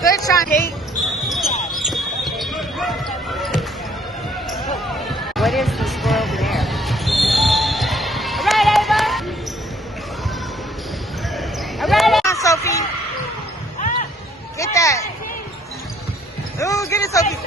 Good try, Kate. What is the score over there? All right, Ava. All right, Sophie. Get that. Ooh, get it, Sophie.